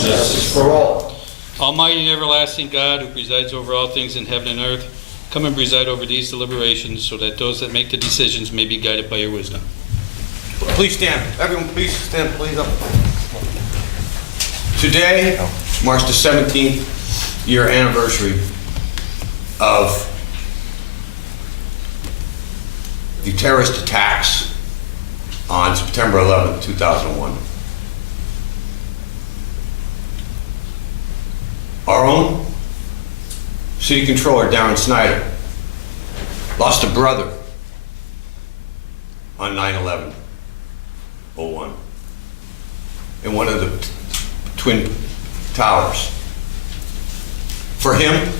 Justice for all. Almighty and everlasting God, who presides over all things in heaven and earth, come and preside over these deliberations so that those that make the decisions may be guided by your wisdom. Please stand. Everyone, please stand, please up. Today marks the 17th year anniversary of the terrorist attacks on September 11, 2001. Our own city controller, Darren Snyder, lost a brother on 9/11/01 in one of the Twin Towers. For him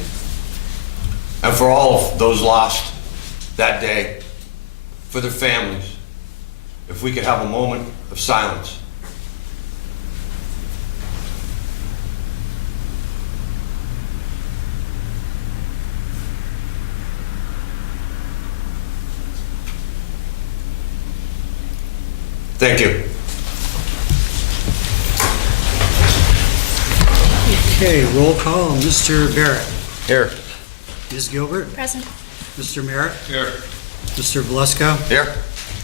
and for all of those lost that day, for their families, if we could have a moment of silence. Thank you. Okay, roll call. Mr. Barrett. Here. Ms. Gilbert. Present. Mr. Merritt. Here. Mr. Valeska. Here.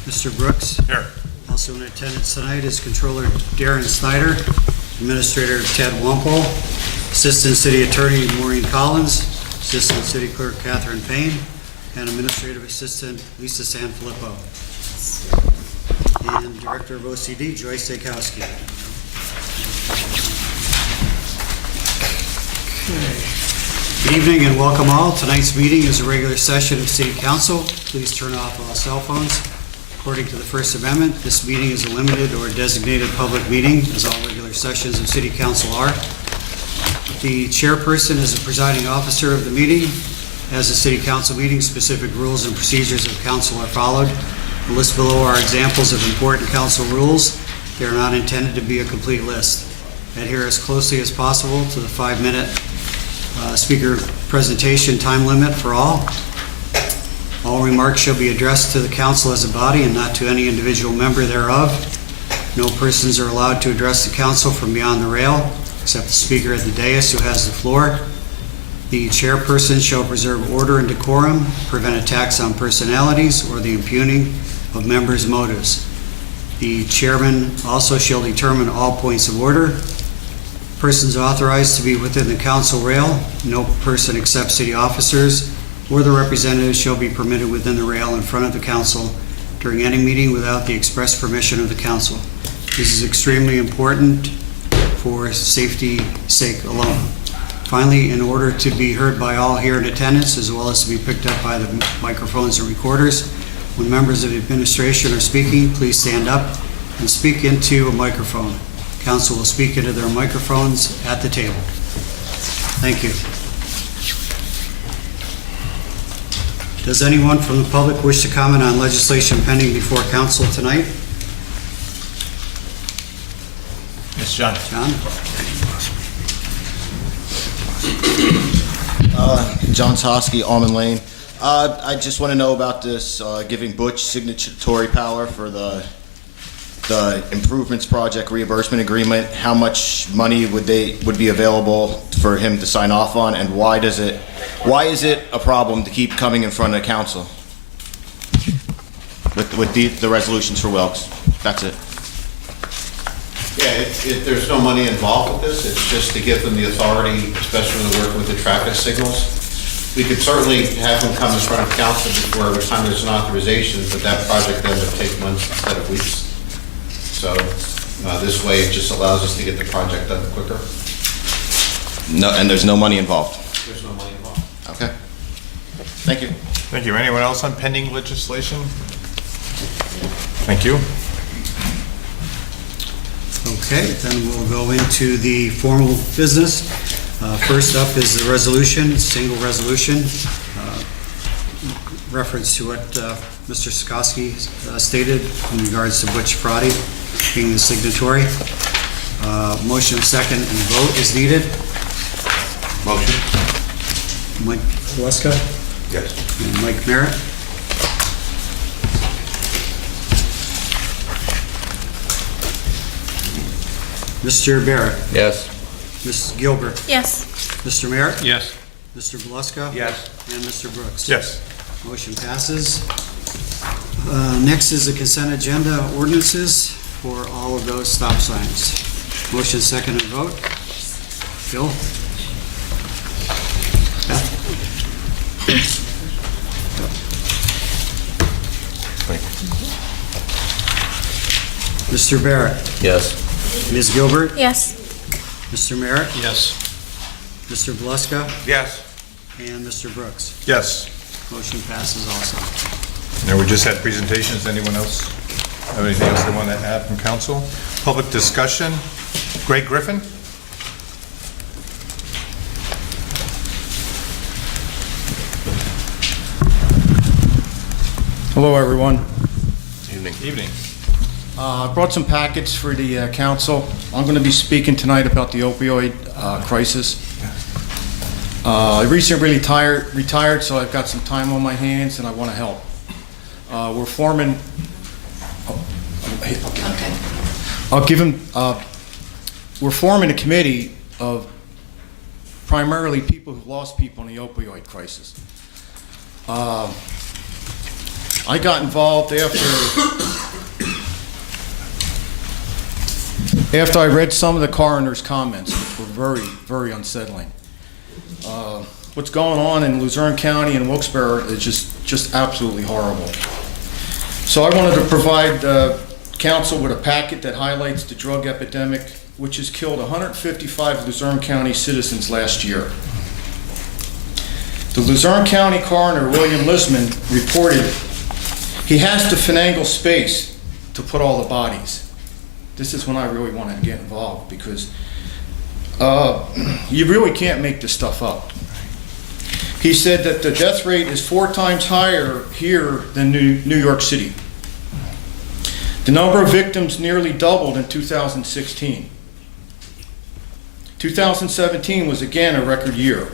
Mr. Brooks. Here. Also in attendance tonight is Controller Darren Snyder, Administrator Ted Wampole, Assistant City Attorney Maureen Collins, Assistant City Clerk Catherine Payne, and Administrative Assistant Lisa Sanfilippo. And Director of OCD, Joyce Zakowski. Good evening and welcome all. Tonight's meeting is a regular session of City Council. Please turn off all cell phones. According to the First Amendment, this meeting is a limited or designated public meeting, as all regular sessions of City Council are. The chairperson is the presiding officer of the meeting. As a City Council meeting, specific rules and procedures of council are followed. The list below are examples of important council rules. They are not intended to be a complete list. Adhere as closely as possible to the 5-minute speaker presentation time limit for all. All remarks shall be addressed to the council as a body and not to any individual member thereof. No persons are allowed to address the council from beyond the rail, except the speaker at the dais who has the floor. The chairperson shall preserve order and decorum, prevent attacks on personalities, or the impugning of members' motives. The chairman also shall determine all points of order. Persons authorized to be within the council rail, no person except city officers or the representatives shall be permitted within the rail in front of the council during any meeting without the express permission of the council. This is extremely important for safety's sake alone. Finally, in order to be heard by all here in attendance, as well as to be picked up by the microphones and recorders, when members of the administration are speaking, please stand up and speak into a microphone. Council will speak into their microphones at the table. Thank you. Does anyone from the public wish to comment on legislation pending before council tonight? Yes, John. John? John Toski, Almond Lane. I just want to know about this giving Butch signatory power for the improvements project reimbursement agreement. How much money would be available for him to sign off on, and why is it a problem to keep coming in front of the council with the resolutions for Wilkes? That's it. Yeah, there's no money involved with this. It's just to give them the authority, especially when they're working with the traffic signals. We could certainly have them come in front of council before every time there's an authorization, but that project then would take months instead of weeks. So this way it just allows us to get the project done quicker. No, and there's no money involved. There's no money involved. Okay. Thank you. Thank you. Anyone else on pending legislation? Thank you. Okay, then we'll go into the formal business. First up is the resolution, single resolution, reference to what Mr. Sikoski stated in regards to Butch Friday being the signatory. Motion second and vote is needed. Motion. Mike Valeska Yes. and Mike Merritt. Mr. Barrett, Yes. Ms. Gilbert, Yes. Mr. Merritt, Yes. Mr. Beluska. Yes. And Mr. Brooks. Yes. Motion passes. Next is the consent agenda ordinances for all of those stop signs. Motion, second, and vote. Phil? Beth? Mr. Barrett, Yes. Ms. Gilbert, Yes. Mr. Merritt, Yes. Mr. Beluska, Yes. and Mr. Brooks. Yes. Motion passes also. Now, we just had presentations. Anyone else have anything else they want to add from council? Public discussion. Greg Griffin? Hello, everyone. Evening. I brought some packets for the council. I'm going to be speaking tonight about the opioid crisis. I recently retired, so I've got some time on my hands, and I want to help. We're forming... I'll give him... We're forming a committee of primarily people who've lost people in the opioid crisis. I got involved after I read some of the coroner's comments, which were very, very unsettling. What's going on in Luzerne County and Wilkes-Barre is just absolutely horrible. So I wanted to provide council with a packet that highlights the drug epidemic, which has killed 155 Luzerne County citizens last year. The Luzerne County coroner, William Lisman, reported he has to finagle space to put all the bodies. This is when I really wanted to get involved, because you really can't make this stuff up. He said that the death rate is 4 times higher here than New York City. The number of victims nearly doubled in 2016. 2017 was again a record year.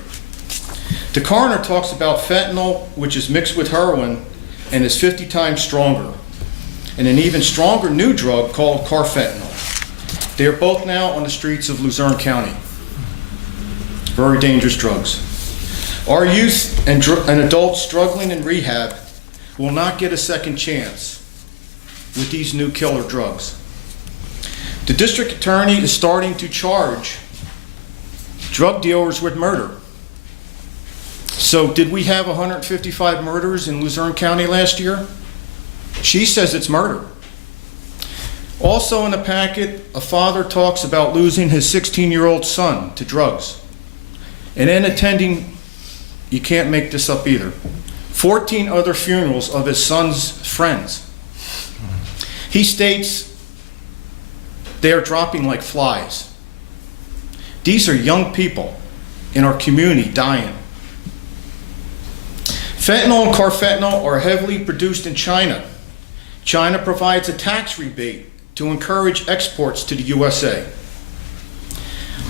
The coroner talks about fentanyl, which is mixed with heroin and is 50 times stronger, and an even stronger new drug called carfentanil. They are both now on the streets of Luzerne County. Very dangerous drugs. Our youth and adults struggling in rehab will not get a second chance with these new killer drugs. The district attorney is starting to charge drug dealers with murder. So did we have 155 murders in Luzerne County last year? She says it's murder. Also in the packet, a father talks about losing his 16-year-old son to drugs. And then attending, you can't make this up either, 14 other funerals of his son's friends. He states they are dropping like flies. These are young people in our community dying. Fentanyl and carfentanil are heavily produced in China. China provides a tax rebate to encourage exports to the USA.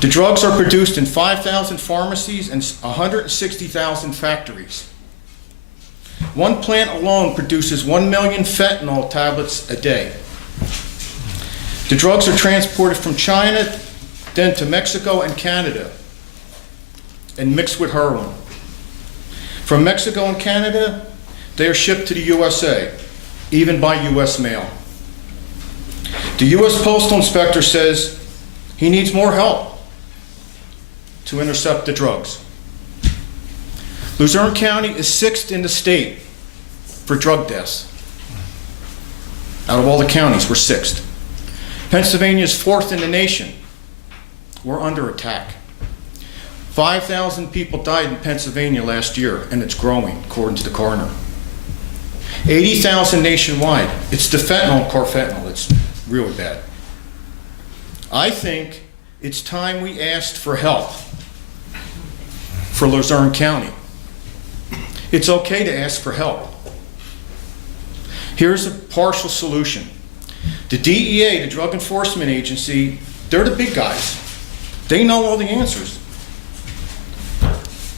The drugs are produced in 5,000 pharmacies and 160,000 factories. One plant alone produces 1 million fentanyl tablets a day. The drugs are transported from China, then to Mexico and Canada, and mixed with heroin. From Mexico and Canada, they are shipped to the USA, even by US mail. The US Postal Inspector says he needs more help to intercept the drugs. Luzerne County is 6th in the state for drug deaths. Out of all the counties, we're 6th. Pennsylvania is 4th in the nation. We're under attack. 5,000 people died in Pennsylvania last year, and it's growing, according to the coroner. 80,000 nationwide. It's the fentanyl, carfentanil. It's really bad. I think it's time we asked for help for Luzerne County. It's okay to ask for help. Here's a partial solution. The DEA, the Drug Enforcement Agency, they're the big guys. They know all the answers.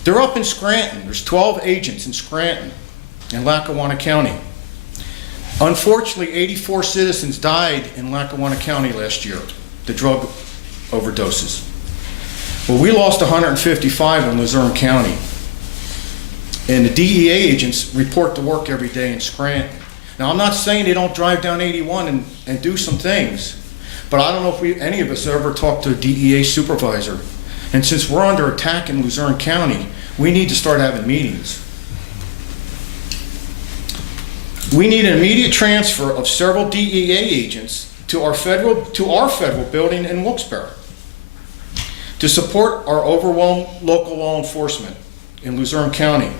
They're up in Scranton. There's 12 agents in Scranton and Lackawanna County. Unfortunately, 84 citizens died in Lackawanna County last year, the drug overdoses. Well, we lost 155 in Luzerne County. And the DEA agents report to work every day in Scranton. Now, I'm not saying they don't drive down 81 and do some things, but I don't know if any of us ever talked to a DEA supervisor. And since we're under attack in Luzerne County, we need to start having meetings. We need an immediate transfer of several DEA agents to our federal building in Wilkes-Barre to support our overwhelmed local law enforcement in Luzerne County.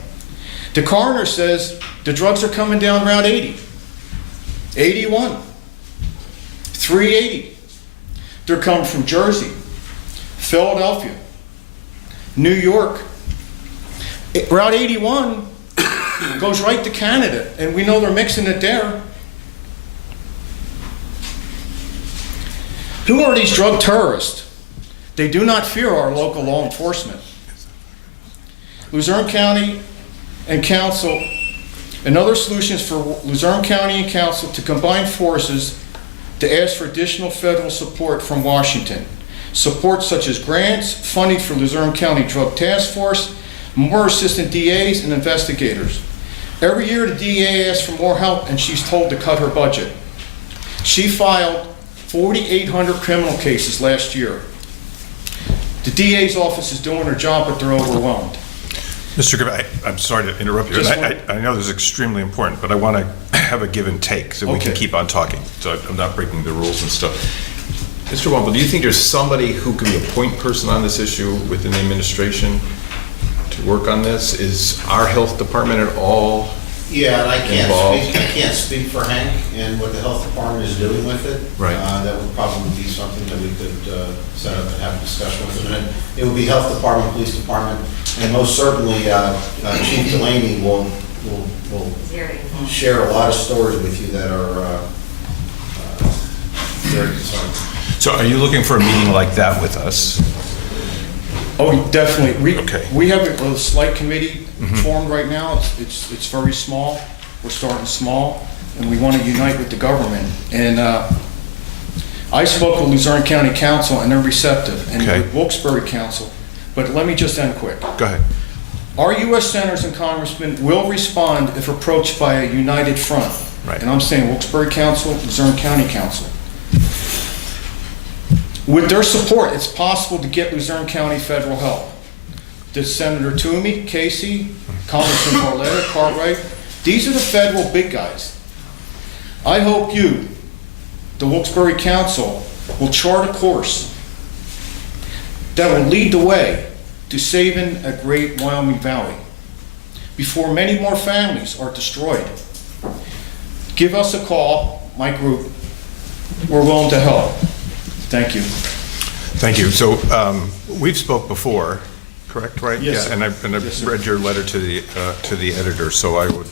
The coroner says the drugs are coming down Route 80, 81, 380. They're coming from Jersey, Philadelphia, New York. Route 81 goes right to Canada, and we know they're mixing it there. Who are these drug terrorists? They do not fear our local law enforcement. Luzerne County and Council, another solution is for Luzerne County and Council to combine forces to ask for additional federal support from Washington. Support such as grants, funding for Luzerne County Drug Task Force, more assistant DAs and investigators. Every year the DA asks for more help and she's told to cut her budget. She filed 4,800 criminal cases last year. The DA's office is doing her job, but they're overwhelmed. Mr. Griffin, I'm sorry to interrupt you. I know this is extremely important, but I want to have a give and take so we can keep on talking. So I'm not breaking the rules and stuff. Mr. Womble, do you think there's somebody who can be a point person on this issue within the administration to work on this? Is our health department at all Yeah, and I involved? can't speak for Hank and what the health department is doing with it. Right. That would probably be something that we could set up and have a discussion with them. And it would be health department, police department, and most certainly Chief Delaney will share a lot of stories with you that are very concerning. So are you looking for a meeting like that with us? Oh, definitely. Okay. We have a slight committee formed right now. It's very small. We're starting small, and we want to unite with the government. And I spoke with Luzerne County Council, and they're receptive, and Okay. with Wilkes-Barre Council. But let me just end quick. Go ahead. Our U.S. senators and congressmen will respond if approached by a united front. Right. And I'm saying Wilkes-Barre Council, Luzerne County Council. With their support, it's possible to get Luzerne County federal help. Does Senator Toomey, Casey, Congressman Barletta, Cartwright, these are the federal big guys. I hope you, the Wilkes-Barre Council, will chart a course that will lead the way to saving a great Wyoming Valley before many more families are destroyed. Give us a call, my group. We're willing to help. Thank you. Thank you. So we've spoke before, correct, right? Yes, Yeah, sir. and I've Yes, sir. read your letter to the editor, so I would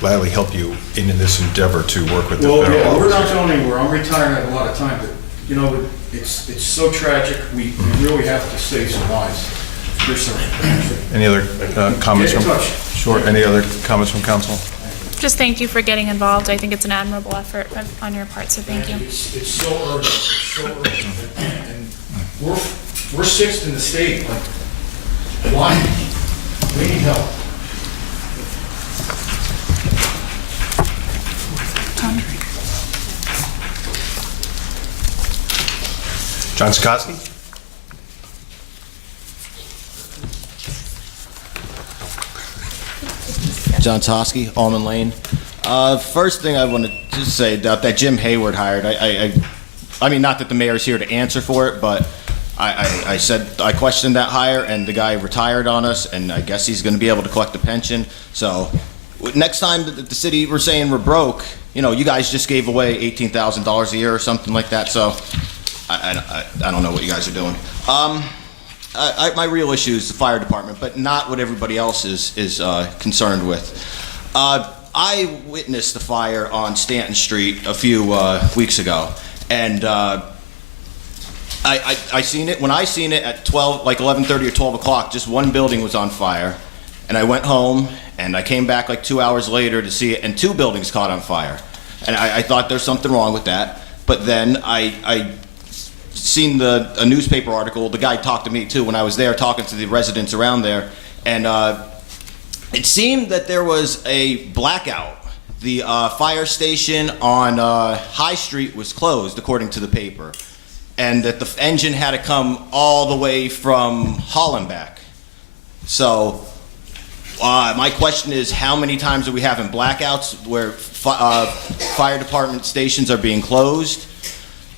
gladly help you in this endeavor to work with the Well, federal yeah, we're not officers. going anywhere. I'm retired at a lot of time, but, you know, it's so tragic. We really have to save some lives. Yes, sir. Any other comments Get in from? touch. Sure. Any other comments from council? Just thank you for getting involved. I think it's an admirable effort on your part, so thank you. It's so urgent. It's so urgent. And we're sixth in the state. Like, why? We need help. Tom? John Skotsky? John Toski, Almond Lane. First thing I want to just say about that Jim Hayward hired, I mean, not that the mayor's here to answer for it, but I said, I questioned that hire, and the guy retired on us, and I guess he's going to be able to collect a pension. So next time that the city were saying we're broke, you know, you guys just gave away $18,000 a year or something like that, so I don't know what you guys are doing. My real issue is the fire department, but not what everybody else is concerned with. I witnessed the fire on Stanton Street a few weeks ago, and I seen it. When I seen it at 12, like 11:30 or 12 o'clock, just one building was on fire, and I went home, and I came back like 2 hours later to see it, and two buildings caught on fire, and I thought there's something wrong with that. But then I seen a newspaper article. The guy talked to me too when I was there talking to the residents around there, and it seemed that there was a blackout. The fire station on High Street was closed, according to the paper, and that the engine had to come all the way from Hollenbeck. So my question is, how many times are we having blackouts where fire department stations are being closed?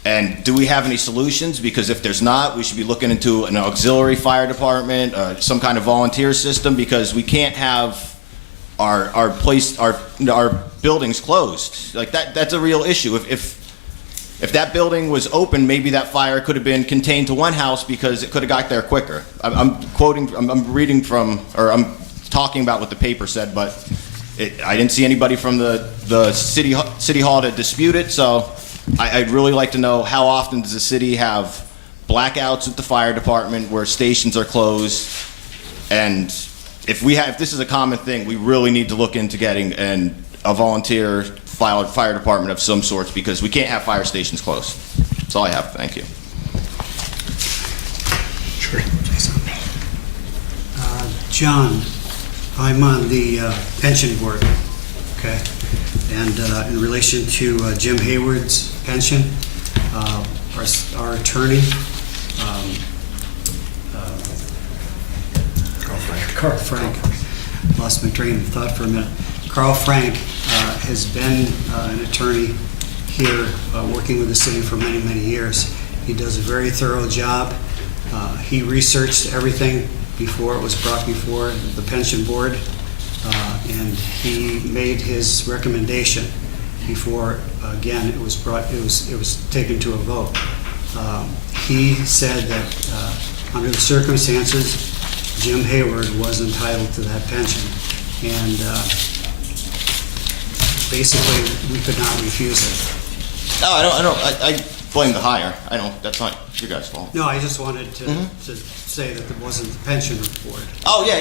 And do we have any solutions? Because if there's not, we should be looking into an auxiliary fire department, some kind of volunteer system, because we can't have our buildings closed. Like that's a real issue. If that building was open, maybe that fire could have been contained to one house because it could have got there quicker. I'm reading from, or I'm talking about what the paper said, but I didn't see anybody from the city hall to dispute it. So I'd really like to know, how often does the city have blackouts at the fire department where stations are closed? And if this is a common thing, we really need to look into getting a volunteer fire department of some sorts, because we can't have fire stations closed. That's all I have. Thank you. Sure. John, I'm on the pension board, okay? And in relation to Jim Hayward's pension, our attorney, Carl Frank, lost my train of thought for a minute. Carl Frank has been an attorney here working with the city for many, many years. He does a very thorough job. He researched everything before it was brought before the pension board, and he made his recommendation before, again, it was taken to a vote. He said that under the circumstances, Jim Hayward was entitled to that pension, and basically we could not refuse it. No, I blame the hire. That's not your guys' fault. No, I just wanted to say that it wasn't the pension board. Oh, yeah,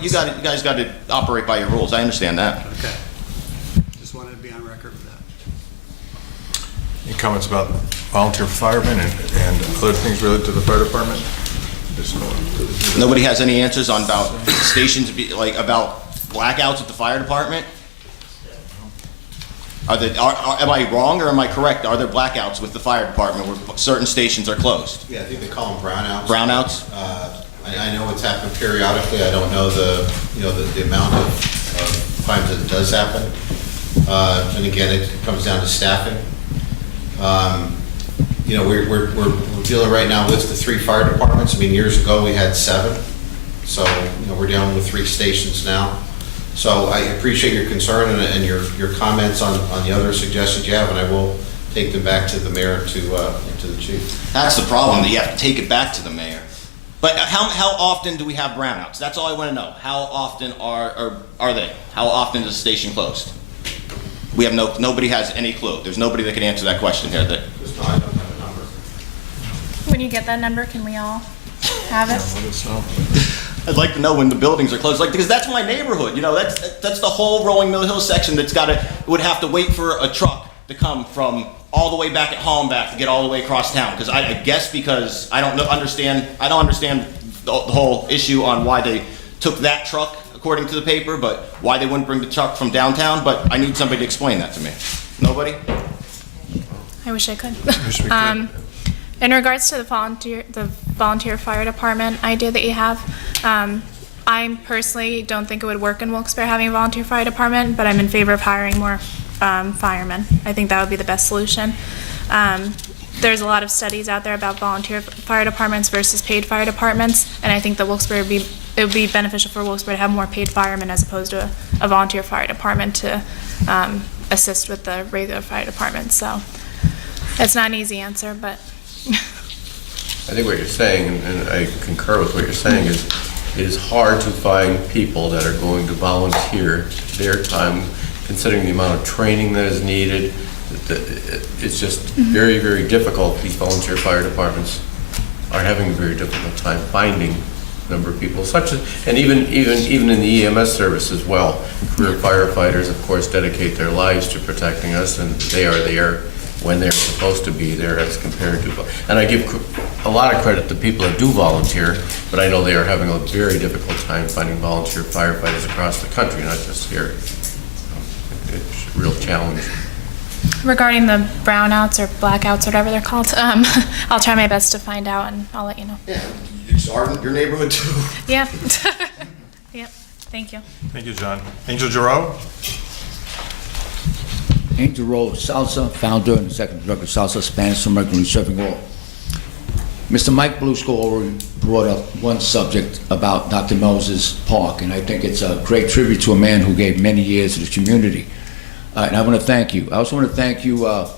you guys got to operate by your rules. I understand that. Okay. Just wanted to be on record with that. Any comments about volunteer firemen and other things related to the fire department? Nobody has any answers on about stations, about blackouts at the fire department? Am I wrong or am I correct? Are there blackouts with the fire department where certain stations are closed? Yeah, I think they call them brownouts. Brownouts? I know it's happened periodically. I don't know the amount of times that it does happen. And again, it comes down to staffing. We're dealing right now with the 3 fire departments. I mean, years ago we had 7, so we're dealing with 3 stations now. So I appreciate your concern and your comments on the other suggestions you have, and I will take them back to the mayor and to the chief. That's the problem, that you have to take it back to the mayor. But how often do we have brownouts? That's all I want to know. How often are they? How often is the station closed? We have nobody has any clue. There's nobody that can answer that question here. I don't have a number. When you get that number, can we all have it? I'd like to know when the buildings are closed, because that's my neighborhood. That's the whole Rolling Mill Hill section that's would have to wait for a truck to come from all the way back at Hollenbeck to get all the way across town. Because I guess I don't understand the whole issue on why they took that truck according to the paper, but why they wouldn't bring the truck from downtown. But I need somebody to explain that to me. Nobody? I wish I could. Wish we could. In regards to the volunteer fire department idea that you have, I personally don't think it would work in Wilkes-Barre having a volunteer fire department, but I'm in favor of hiring more firemen. I think that would be the best solution. There's a lot of studies out there about volunteer fire departments versus paid fire departments, and I think that it would be beneficial for Wilkes-Barre to have more paid firemen as opposed to a volunteer fire department to assist with the regular fire department. So it's not an easy answer, but I think what you're saying, and I concur with what you're saying, is it is hard to find people that are going to volunteer their time, considering the amount of training that is needed. It's just very, very difficult. These volunteer fire departments are having a very difficult time finding a number of people, and even in the EMS service as well. Career firefighters, of course, dedicate their lives to protecting us, and they are there when they're supposed to be there as compared to, and I give a lot of credit to people that do volunteer, but I know they are having a very difficult time finding volunteer firefighters across the country, not just here. It's a real challenge. Regarding the brownouts or blackouts, whatever they're called, I'll try my best to find out and I'll let you know. Yeah, it's ardent your neighborhood too. Yeah. Yep. Thank you. Thank you, John. Angel Giroux? Angel Rose Salsa, founder and executive director of Salsa Spanish American Surfing Hall. Mr. Mike Blusko already brought up one subject about Dr. Moses Park, and I think it's a great tribute to a man who gave many years to the community. And I want to thank you. I also want to thank you. A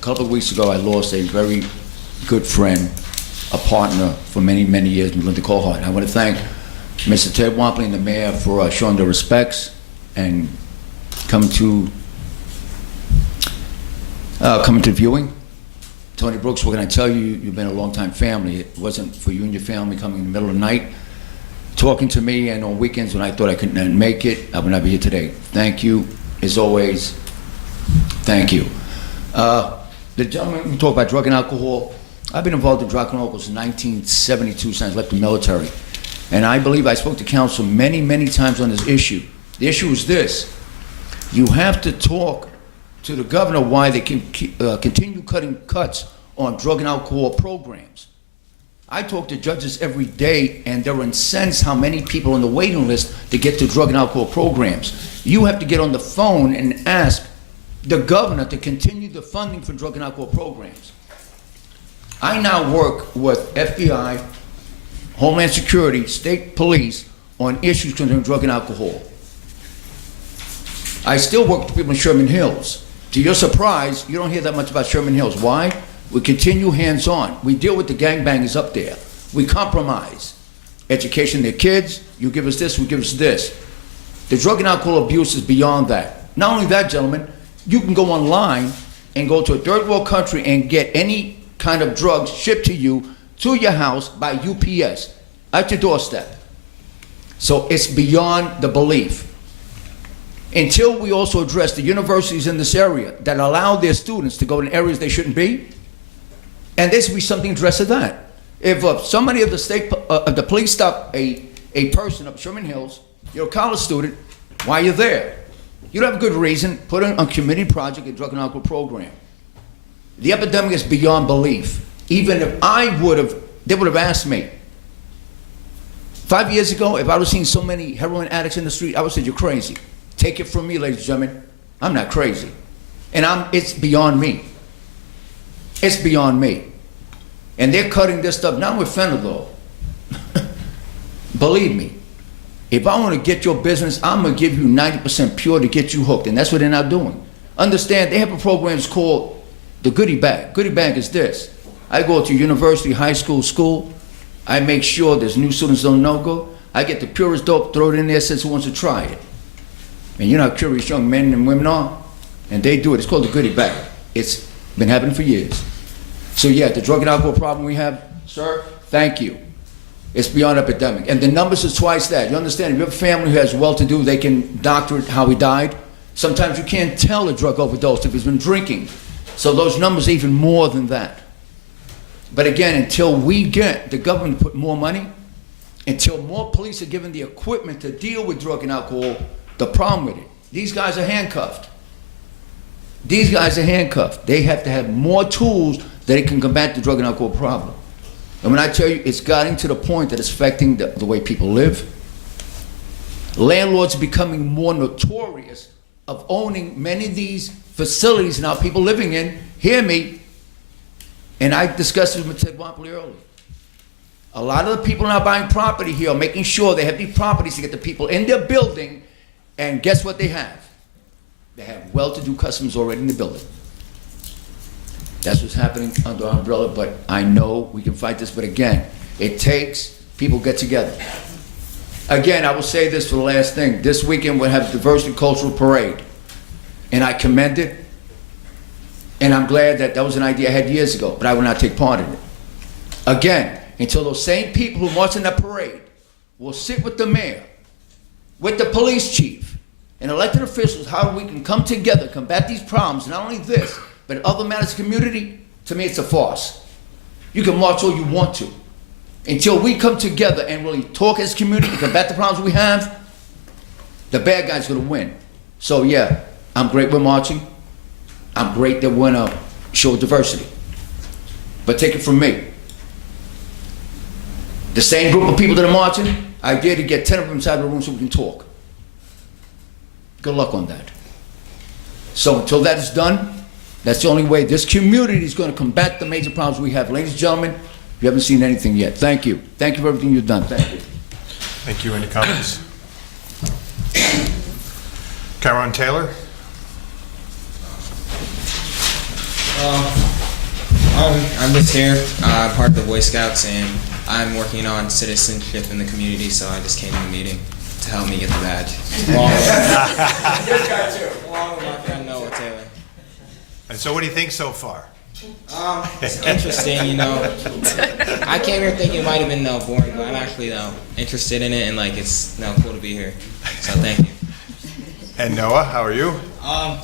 couple of weeks ago, I lost a very good friend, a partner for many, many years, Linda Colhart. I want to thank Mr. Ted Wampley and the mayor for showing their respects and coming to viewing. Tony Brooks, what can I tell you? You've been a long-time family. It wasn't for you and your family coming in the middle of the night, talking to me, and on weekends when I thought I couldn't make it, I would not be here today. Thank you, as always. Thank you. The gentleman, we talk about drug and alcohol. I've been involved in drug and alcohol since 1972, since I left the military. And I believe I spoke to council many, many times on this issue. The issue is this. You have to talk to the governor why they can continue cutting cuts on drug and alcohol programs. I talk to judges every day, and they're incensed how many people on the waiting list to get to drug and alcohol programs. You have to get on the phone and ask the governor to continue the funding for drug and alcohol programs. I now work with FBI, Homeland Security, state police on issues concerning drug and alcohol. I still work with people in Sherman Hills. To your surprise, you don't hear that much about Sherman Hills. Why? We continue hands-on. We deal with the gangbangers up there. We compromise. Education of their kids, you give us this, we give us this. The drug and alcohol abuse is beyond that. Not only that, gentlemen, you can go online and go to a third world country and get any kind of drugs shipped to you, to your house by UPS, at your doorstep. So it's beyond the belief. Until we also address the universities in this area that allow their students to go in areas they shouldn't be, and there should be something addressed to that. If somebody of the state, of the police stop a person up Sherman Hills, you're a college student, why are you there? You don't have a good reason, put in a community project, a drug and alcohol program. The epidemic is beyond belief. Even if they would have asked me. 5 years ago, if I would have seen so many heroin addicts in the street, I would have said, you're crazy. Take it from me, ladies and gentlemen, I'm not crazy. And it's beyond me. It's beyond me. And they're cutting this stuff, not with fentanyl. Believe me, if I want to get your business, I'm going to give you 90% pure to get you hooked, and that's what they're not doing. Understand, they have a program called the Goodie Bag. Goodie Bag is this. I go to university, high school, school. I make sure there's new students don't no-go. I get the purest dope, throw it in there, says who wants to try it. And you know how curious young men and women are? And they do it. It's called the Goodie Bag. It's been happening for years. So yeah, the drug and alcohol problem we have, sir, thank you. It's beyond epidemic. And the numbers is twice that. You understand, if you have a family who has well-to-do, they can doctor it how he died. Sometimes you can't tell a drug overdose if he's been drinking. So those numbers are even more than that. But again, until we get the government to put more money, until more police are given the equipment to deal with drug and alcohol, the problem with it, these guys are handcuffed. These guys are handcuffed. They have to have more tools that they can combat the drug and alcohol problem. And when I tell you, it's gotten to the point that it's affecting the way people live. Landlords are becoming more notorious of owning many of these facilities now people living in. Hear me, and I discussed this with Ted Wampley earlier. A lot of the people now buying property here are making sure they have these properties to get the people in their building, and guess what they have? They have well-to-do customers already in the building. That's what's happening under our umbrella, but I know we can fight this, but again, it takes people get together. Again, I will say this for the last thing. This weekend we'll have a diversity cultural parade, and I commend it, and I'm glad that was an idea I had years ago, but I will not take part in it. Again, until those same people who march in that parade will sit with the mayor, with the police chief, and elected officials, how we can come together, combat these problems, not only this, But other matters of community, to me, it's a farce. You can march all you want to. Until we come together and really talk as a community, combat the problems we have, the bad guy's gonna win. So yeah, I'm great with marching. I'm great that we're gonna show diversity. But take it from me. The same group of people that are marching, I dare to get 10 of them inside the room so we can talk. Good luck on that. So until that is done, that's the only way this community is going to combat the major problems we have. Ladies and gentlemen, you haven't seen anything yet. Thank you. Thank you for everything you've done. Thank you. Thank you. Any comments? Cameron Taylor? I'm just here, part of the Boy Scouts, and I'm working on citizenship in the community, so I just came to the meeting to help me get the badge. Along with my friend Noah Taylor. And so what do you think so far? It's interesting, you know. I came here thinking it might have been boring, but I'm actually interested in it, and like it's cool to be here. So thank you. And Noah, how are you? I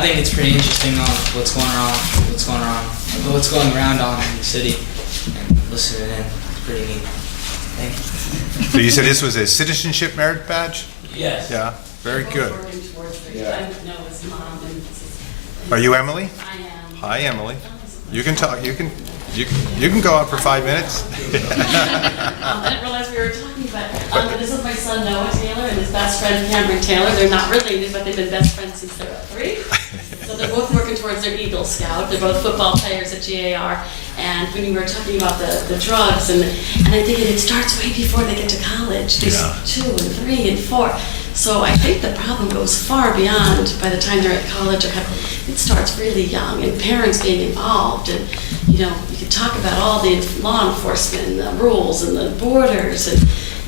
think it's pretty interesting what's going around in the city, and listening in. It's pretty neat. Thank you. So you said this was a citizenship merit badge? Yes. Yeah, very good. Yeah. Are you Emily? I am. Hi, Emily. You can talk. You can go on for 5 minutes. I didn't realize we were talking, but this is my son Noah Taylor and his best friend Cameron Taylor. They're not related, but they've been best friends since they were 3. So they're both working towards their Eagle Scout. They're both football players at GAR. And when we were talking about the drugs, and I'm thinking it starts way before they get to college. There's 2 and 3 and 4. So I think the problem goes far beyond by the time they're at college or it starts really young, and parents being involved, and you could talk about all the law enforcement and the rules and the borders of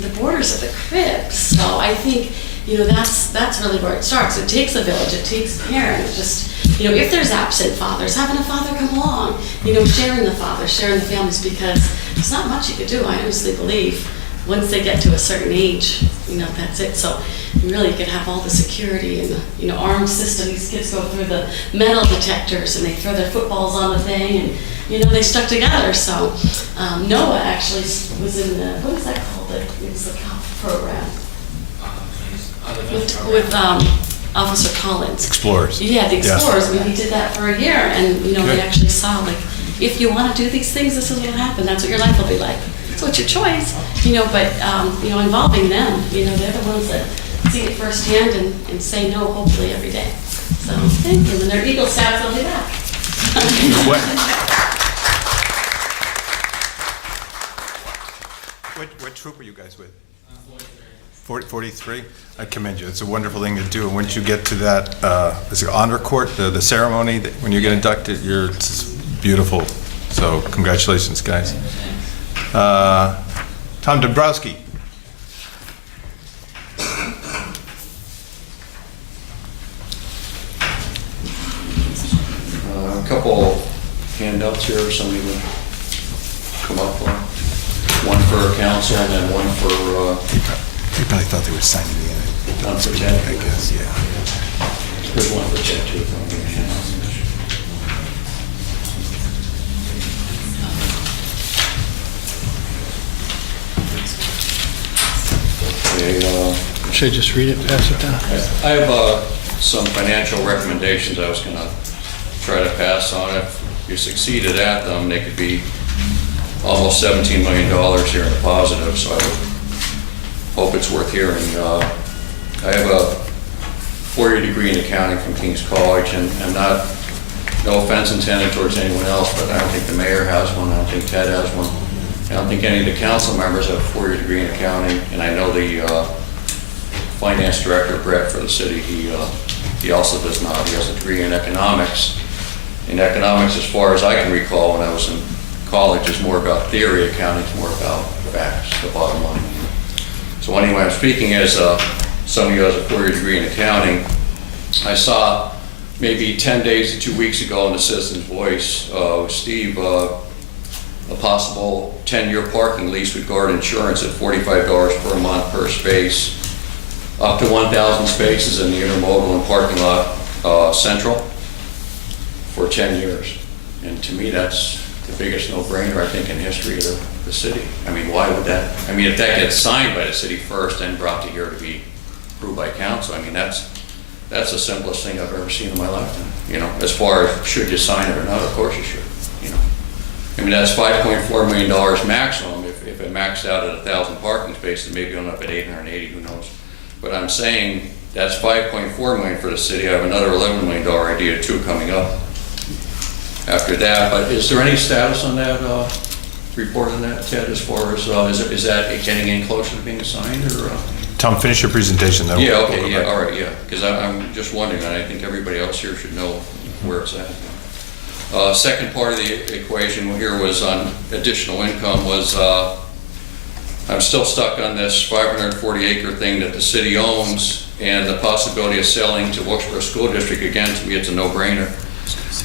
the cribs. So I think that's really where it starts. It takes a village. It takes parents. Just if there's absent fathers, having a father come along. Sharing the fathers, sharing the families, because there's not much you could do. I honestly believe once they get to a certain age, that's it. So you really could have all the security and the armed system. These kids go through the metal detectors and they throw their footballs on the thing, and they stuck together. So Noah actually was in the, what is that called? It was the cop program with Officer Collins. Explorers. Yeah, the Explorers. Yeah. He did that for a year, and they actually saw if you want to do these things, this is what will happen. That's what your life will be like. So it's your choice, but involving them, they're the ones that see it firsthand and say no, hopefully every day. So thank you. When they're Eagle Scouts, they'll be back. What troop are you guys with? 43. I commend you. It's a wonderful thing to do. And once you get to that, is it honor court, the ceremony when you get inducted, it's beautiful. So congratulations, guys. Tom Dombrowski. A couple handouts here, if somebody would come up. One for council and then one for... They probably thought they were signing the end. One for Ted. I guess, yeah. There's one for Ted, too. Should I just read it, pass it down? I have some financial recommendations I was going to try to pass on. If you succeeded at them, they could be almost $17 million here in the positive, so I would hope it's worth hearing. I have a 4-year degree in accounting from King's College, and no offense intended towards anyone else, but I don't think the mayor has one, I don't think Ted has one. I don't think any of the council members have a 4-year degree in accounting, and I know the finance director, Brett, for the city, he also does not. He has a degree in economics. In economics, as far as I can recall, when I was in college, is more about theory. Accounting is more about facts, the bottom line. So anyway, I'm speaking as somebody who has a 4-year degree in accounting. I saw maybe 10 days to 2 weeks ago in the Citizen's Voice with Steve, a possible 10-year parking lease with Guard Insurance at $45 per month per space, up to 1,000 spaces in the intermodal and parking lot central. for 10 years. And to me, that's the biggest no-brainer, I think, in history of the city. I mean, why would that, I mean, if that gets signed by the city first and brought to here to be approved by council, I mean, that's the simplest thing I've ever seen in my lifetime. You know, as far as should you sign it or not, of course you should, you know. I mean, that's $5.4 million maximum. If it maxed out at 1,000 parking spaces, maybe going up at 880, who knows. But I'm saying that's $5.4 million for the city. I have another $11 million idea too coming up after that. But is there any status on that report on that, Ted, as far as, is that getting any closer to being signed or? Tom, finish your presentation then. Yeah, We'll okay, go yeah, back. all right, yeah, because I'm just wondering, and I think everybody else here should know where it's at. Second part of the equation here was on additional income was, I'm still stuck on this 540 acre thing that the city owns and the possibility of selling to Wilkes-Barre School District. Again, to me, it's a no-brainer.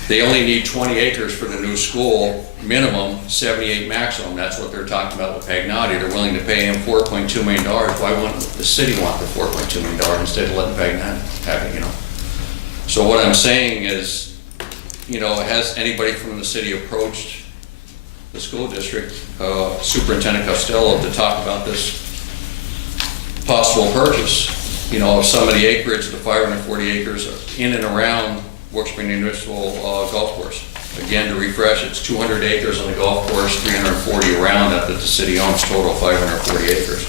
They only need 20 acres for the new school, minimum, 78 maximum. That's what they're talking about with Pagnotti. They're willing to pay him $4.2 million. Why wouldn't the city want the $4.2 million instead of letting Pagnotti have it, you know? So what I'm saying is, you know, has anybody from the city approached the school district, Superintendent Costello, to talk about this possible purchase, you know, of some of the acreage, the 540 acres in and around Wilkes-Barre Municipal Golf Course. Again, to refresh, it's 200 acres on the golf course, 340 around that the city owns, total 540 acres.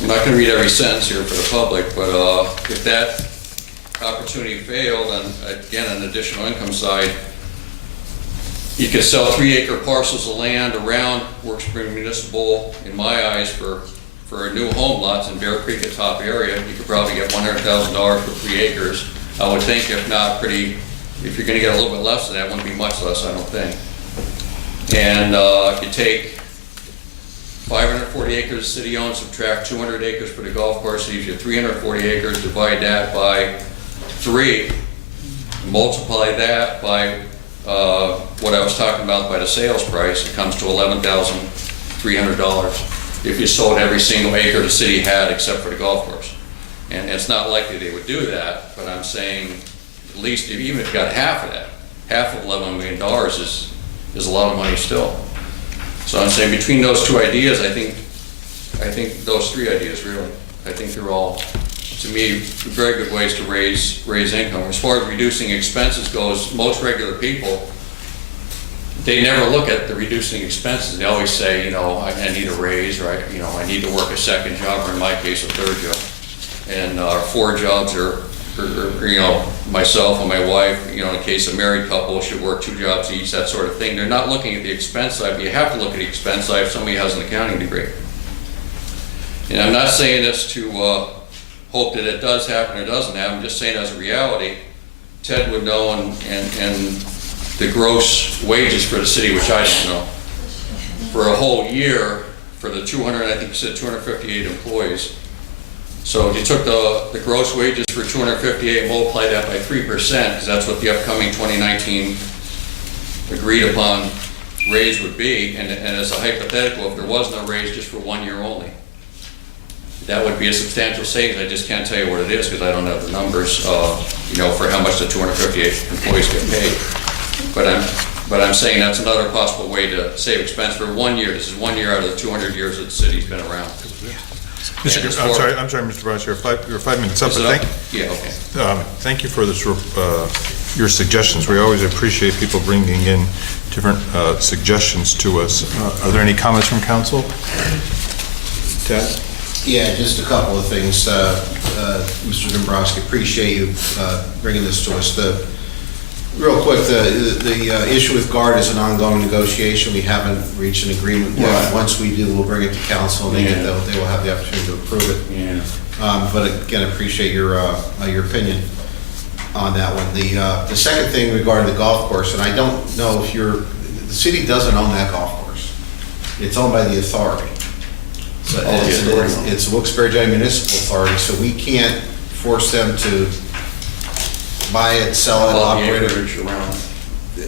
I'm not going to read every sentence here for the public, but if that opportunity failed, and again, an additional income side, you could sell 3-acre parcels of land around Wilkes-Barre Municipal, in my eyes, for new home lots in Bear Creek, the top area. You could probably get $100,000 for 3 acres. I would think, if not if you're gonna get a little bit less than that, it wouldn't be much less, I don't think. And if you take 540 acres the city owns, subtract 200 acres for the golf course, leaves you 340 acres, divide that by 3, multiply that by what I was talking about by the sales price, it comes to $11,300 if you sold every single acre the city had except for the golf course. And it's not likely they would do that, but I'm saying at least even if you got half of that, half of $11 million is a lot of money still. So I'm saying between those two ideas, I think those 3 ideas really, I think they're all, to me, very good ways to raise income. As far as reducing expenses goes, most regular people, they never look at the reducing expenses. They always say, you know, I need a raise, right? You know, I need to work a second job, or in my case, a third job. And 4 jobs are, you know, myself and my wife, you know, in case a married couple should work 2 jobs each, that sort of thing. They're not looking at the expense side, but you have to look at the expense side if somebody has an accounting degree. And I'm not saying this to hope that it does happen or doesn't happen, I'm just saying as a reality, Ted would know, and the gross wages for the city, which I don't know, for a whole year for the 200, I think you said 258 employees. So if you took the gross wages for 258 and multiplied that by 3%, because that's what the upcoming 2019 agreed upon raise would be, and as a hypothetical, if there was no raise just for 1 year only, that would be a substantial savings. I just can't tell you what it is because I don't have the numbers, you know, for how much the 258 employees get paid. But I'm saying that's another possible way to save expense for 1 year. This is 1 year out of the 200 years that the city's been around. I'm sorry, Mr. Bryce, you're 5 minutes up, but thank you for this, your suggestions. We always appreciate people bringing in different suggestions to us. Are there any comments from council? Ted? Yeah, just a couple of things. Mr. Dombrowski, appreciate you bringing this to us. Real quick, the issue with GARD is an ongoing negotiation. We haven't reached an agreement yet. Once we do, we'll bring it to council, and they will have the opportunity to approve it. But again, appreciate your opinion on that one. The second thing regarding the golf course, and I don't know if the city doesn't own that golf course. It's owned by the authority. So it's the Wilkes-Barre Municipal Authority, so we can't force them to buy it, sell it, operate it.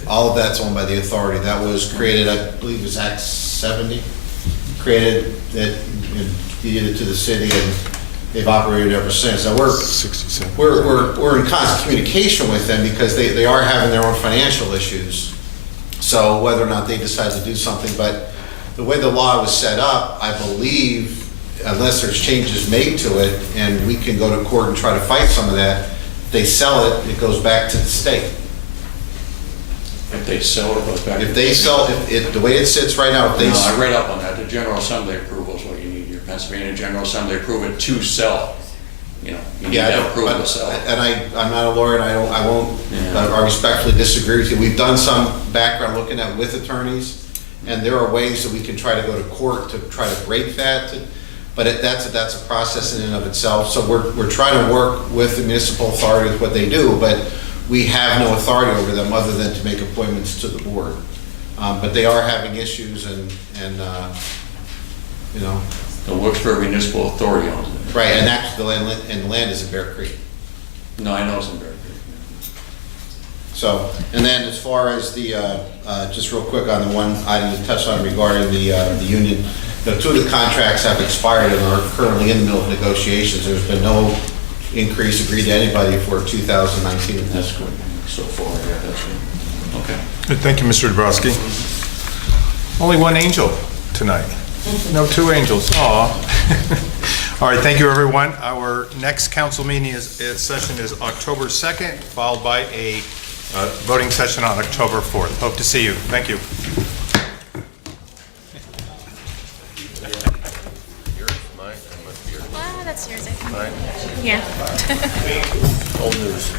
All of that's owned by the authority. That was created, I believe it was Act 70, created that, deeded it to the city, and they've operated ever since. Now, we're in constant communication with them because they are having their own financial issues. So whether or not they decide to do something, but the way the law was set up, I believe, unless there's changes made to it, and we can go to court and try to fight some of that, if they sell it, it goes back to the state. If they sell it, it goes back. If they sell it, the way it sits right now, if they. No, I read up on that. The General Assembly approval is what you need. Your Pennsylvania General Assembly approve it to sell. You know, you need that approval to sell. And I'm not a lawyer, and I won't, Yeah. I respectfully disagree with you. We've done some background looking at with attorneys, and there are ways that we can try to go to court to try to break that, but that's a process in and of itself. So we're trying to work with the municipal authority with what they do, but we have no authority over them other than to make appointments to the board. But they are having issues and you know. The Wilkes-Barre Municipal Authority owns it. Right, and actually the land is in Bear Creek. No, I know it's in Bear Creek. So, and then as far as the, just real quick on the one item to touch on regarding the union, you know, 2 of the contracts have expired and are currently in the middle of negotiations. There's been no increase agreed to anybody for 2019. That's good. So far, yeah, that's good. Okay. Good, thank you, Mr. Dabrowski. Only one angel tonight. No 2 angels. Aw. All right, thank you, everyone. Our next council meeting session is October 2nd, followed by a voting session on October 4th. Hope to see you. Thank you. That's yours, I think. Mine? Yeah. Old news.